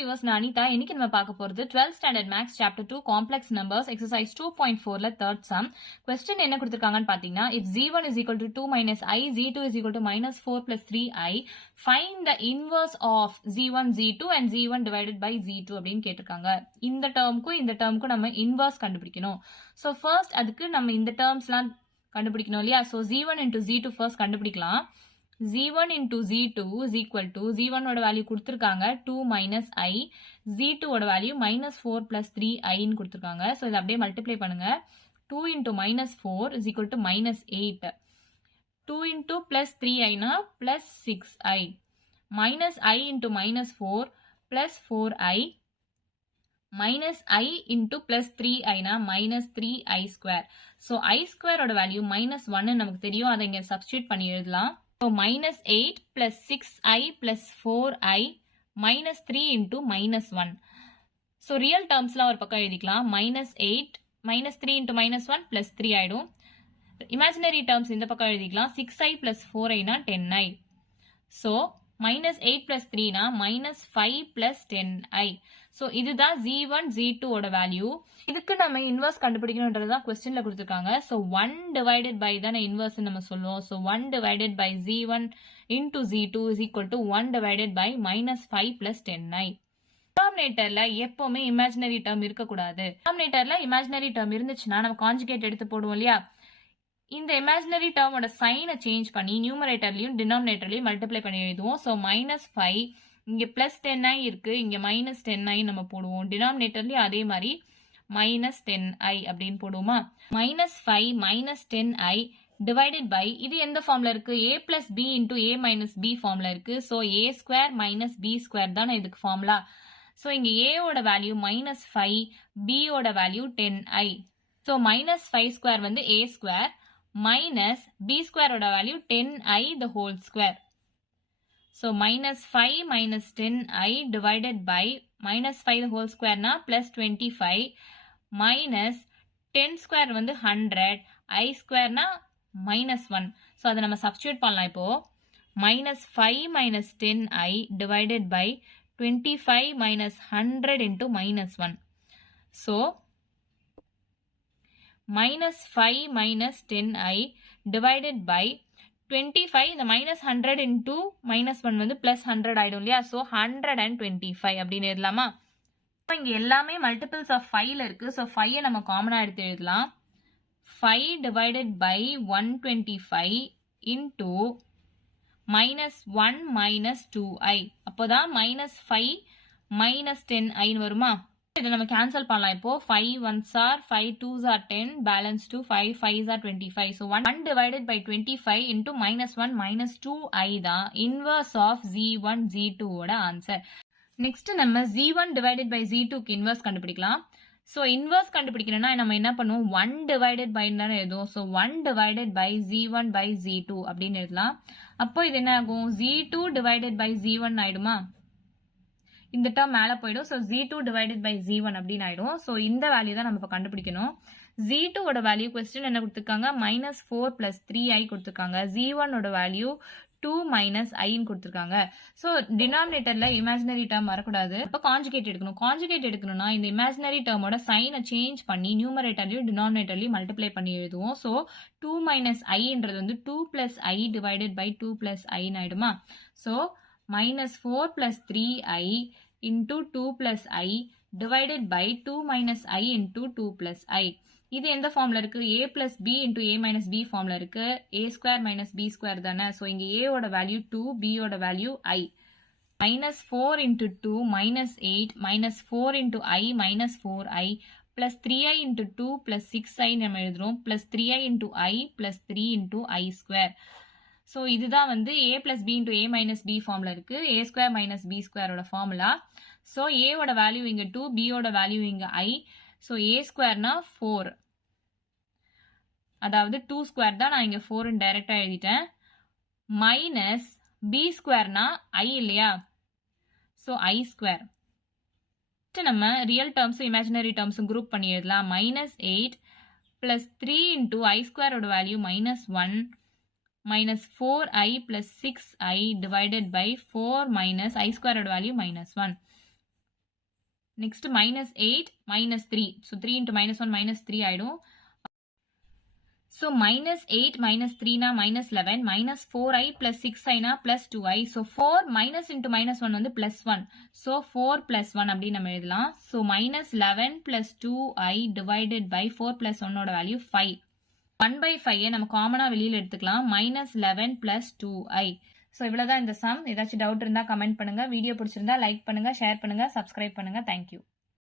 viewers, நான் அனிதா. இன்னைக்கு நம்ம பார்க்க போறது 12th standard maths chapter 2 complex numbers exercise 2.4ல third sum. Question என்ன கொடுத்திருக்காங்கன்னு பாத்தீங்கன்னா, if z1 is equal to 2 minus I, z2 is equal to minus 4 plus 3i, find the inverse of z1, z2 and z1 divided by z2 அப்படின்னு கேட்டிருக்காங்க. இந்த டேர்முக்கும் நம்ம inverse கண்டுபிடிக்கணும். So first அதுக்கு நம்ம இந்த termsலாம் கண்டுபிடிக்கணும் இல்லையா? So z1 into z2 first கண்டுபிடிக்கலாம். z1 into z2 is equal to z1 ஓட வேல்யூ கொடுத்திருக்காங்க 2 minus I, z2 ஓட வேல்யூ minus 4 plus 3i ன்னு கொடுத்திருக்காங்க. So இதை அப்படியே மல்டிப்ளை பண்ணுங்க. 2 into minus 4 is equal to minus 8. 2 into plus 3i னா plus 6i. Minus I into minus 4 plus 4i. Minus I into plus 3i னா minus 3i square. So I square ஓட value minus 1 நமக்கு தெரியும். அதை இங்க substitute பண்ணி எழுதலாம். So minus 8 plus 6i plus 4i minus 3 into minus 1. So real termsலாம் ஒரு பக்கம் எழுதிக்கலாம். Minus 8 minus 3 into minus 1 plus 3 ஆயிடும். Imaginary terms இந்த பக்கம் எழுதிக்கலாம். 6i plus 4i னா 10i. So minus 8 plus 3 னா minus 5 plus 10i. So இதுதான் z1 z2 ஓட வேல்யூ. இதுக்கு நம்ம இன்வர்ஸ் கண்டுபிடிக்கணும்ன்றதுதான் क्वेश्चनல கொடுத்திருக்காங்க. So 1 divided by தான் இன்வர்ஸ் நம்ம சொல்லுவோம். So 1 divided by z1 into z2 is equal to 1 divided by minus 5 plus 10i. டினாமினேட்டர்ல எப்பவுமே இமேஜினரி டேர்ம் இருக்கக்கூடாது. டினாமினேட்டர்ல இமேஜினரி டேர்ம் இருந்துச்சுன்னா நம்ம கான்ஜுகேட் எடுத்து போடுவோம் இல்லையா? இந்த இமேஜினரி டேர்மோட சைனை சேஞ்ச் பண்ணி நியூமரேட்டர்லயும் டினாமினேட்டர்லயும் மல்டிப்ளை பண்ணி எழுதுவோம். ஸோ மைனஸ் 5 இங்க பிளஸ் 10i இருக்கு, இங்க மைனஸ் 10i நம்ம போடுவோம். டினாமினேட்டர்லயும் அதே மாதிரி மைனஸ் 10i அப்படின்னு போடுவோமா? Minus 5 minus 10i divided by இது எந்த ஃபார்ம்ல இருக்கு? a plus B into a minus B ஃபார்ம்ல இருக்கு. So a square minus B square தானே இதுக்கு ஃபார்முலா. ஸோ இங்க a ஓட வேல்யூ மைனஸ் 5, b ஓட value 10i. So minus 5 square வந்து a square minus b square ஓட value 10i the whole square. So minus 5 minus 10i divided by minus 5 the whole square na plus 25 minus 10 square வந்து 100, I square na minus 1. So அதை நம்ம substitute பண்ணலாம் இப்போ. Minus 5 minus 10i divided by 25 minus 100 into minus 1. So minus 5 minus 10i divided by 25, இந்த minus 100 into minus 1 வந்து plus 100 ஆயிடும் இல்லையா? So 125 அப்படின்னு எழுதலாமா? இங்க எல்லாமே multiples of 5ல இருக்கு. So 5 நம்ம காமனா எடுத்து எழுதலாம். 5 divided by 125 into minus 1 minus 2i. அப்போதான் minus 5 minus 10i வருமா? இதை நம்ம கேன்சல் பண்ணலாம் இப்போ. 5 1s are 5 2s are 10, balance 2, 5 5s are 25. So 1 divided by 25 into minus 1 minus 2i தான் inverse of z1 z2 ஓட ஆன்சர். நெக்ஸ்ட் நம்ம z1 divided by z2க்கு இன்வர்ஸ் கண்டுபிடிக்கலாம். ஸோ இன்வர்ஸ் கண்டுபிடிக்கணும்னா நம்ம என்ன பண்ணுவோம்? 1 divided by தானே எழுதுவோம். So 1 divided by z1 by z2 அப்படின்னு எழுதலாம். அப்போ இது என்ன ஆகும்? z2 divided by z1 ஆயிடுமா? இந்த டேர்ம் மேல போயிடும். So z2 divided by z1 அப்படின்னு ஆயிடும். ஸோ இந்த வேல்யூ தான் நம்ம இப்போ கண்டுபிடிக்கணும். z2 ஓட வேல்யூ கொஸ்டின் என்ன கொடுத்துருக்காங்க? மைனஸ் 4 பிளஸ் 3i கொடுத்துருக்காங்க. z1 ஓட வேல்யூ 2 மைனஸ் ஐன்னு கொடுத்துருக்காங்க. ஸோ டினாமினேட்டர்ல இமேஜினரி டேர்ம் வரக்கூடாது. இப்போ கான்ஜுகேட் எடுக்கணும். கான்ஜுகேட் எடுக்கணும்னா இந்த இமேஜினரி டேர்மோட சைனை சேஞ்ச் பண்ணி நியூமரேட்டர்லயும் டினாமினேட்டர்லயும் மல்டிப்ளை பண்ணி எழுதுவோம். ஸோ 2 மைனஸ் ஐன்றது வந்து 2 plus i divided by 2 plus ஐன்னு ஆயிடுமா? So minus 4 plus 3i into 2 plus i divided by 2 minus i into 2 plus i. இது எந்த ஃபார்ம்ல இருக்கு? a plus b into a minus b ஃபார்ம்ல இருக்கு. a square minus b square தானே. So இங்க a ஓட வேல்யூ 2, b ஓட value i. minus 4 into 2 minus 8 minus 4 into i minus 4i plus 3i into 2 plus 6i நம்ம எழுதுறோம். plus 3i into i plus 3 into i square. So இதுதான் வந்து a plus b into a minus b ஃபார்ம்ல இருக்கு. a square minus b square ஓட formula. So a ஓட value இங்க 2, b ஓட வேல்யூ இங்க i. ஸோ a ஸ்கொயர்னா 4, அதாவது 2 ஸ்கொயர் தான், நான் இங்க 4 டைரக்டா எழுதிட்டேன். மைனஸ் b ஸ்கொயர்னா i இல்லையா? So i square. நம்ம ரியல் டேர்ம்ஸும் இமேஜினரி டேர்ம்ஸும் குரூப் பண்ணி எழுதலாம். மைனஸ் 8 பிளஸ் 3 இன்டூ i ஸ்கொயரோட value minus 1 minus 4i plus 6i divided by 4 minus I square value minus 1. Next -8 -3. So 3 into -1 -3 ஆயிடும். ஸோ -8 -3 னா -11, -4i plus 6i னா +2i. ஸோ 4 minus into -1 வந்து +1. So 4 + 1 அப்படின்னு நம்ம எழுதலாம். So -11 plus 2i divided by 4 plus 1 ஓட value 5. 1/5 நம்ம காமனா வெளியில எடுத்துக்கலாம். -11 plus 2i. ஸோ இவ்வளவுதான் இந்த சம். ஏதாச்சும் டவுட் இருந்தா கமெண்ட் பண்ணுங்க. வீடியோ பிடிச்சிருந்தா லைக் பண்ணுங்க, ஷேர் பண்ணுங்க, சப்ஸ்கிரைப் பண்ணுங்க. தேங்க்யூ.